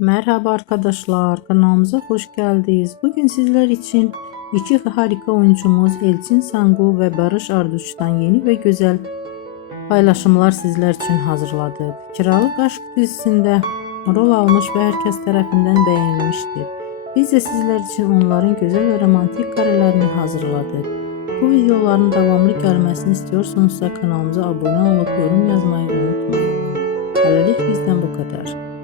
Merhaba arkadaşlar, kanalımıza hoş geldiniz. Bugün sizler için iki harika oyuncumuz Elçin Sangu ve Barış Arduç'tan yeni ve güzel paylaşımlar sizler için hazırladık. Kiralık Aşk dizisinde rol almış ve herkes tarafından beğenilmiştir. Biz de sizler için onların güzel ve romantik karelerini hazırladık. Bu videoların devamlı gelmesini istiyorsanız kanalımıza abone olup yorum yazmayı unutmayın. Hələlik bizdən bu kadar.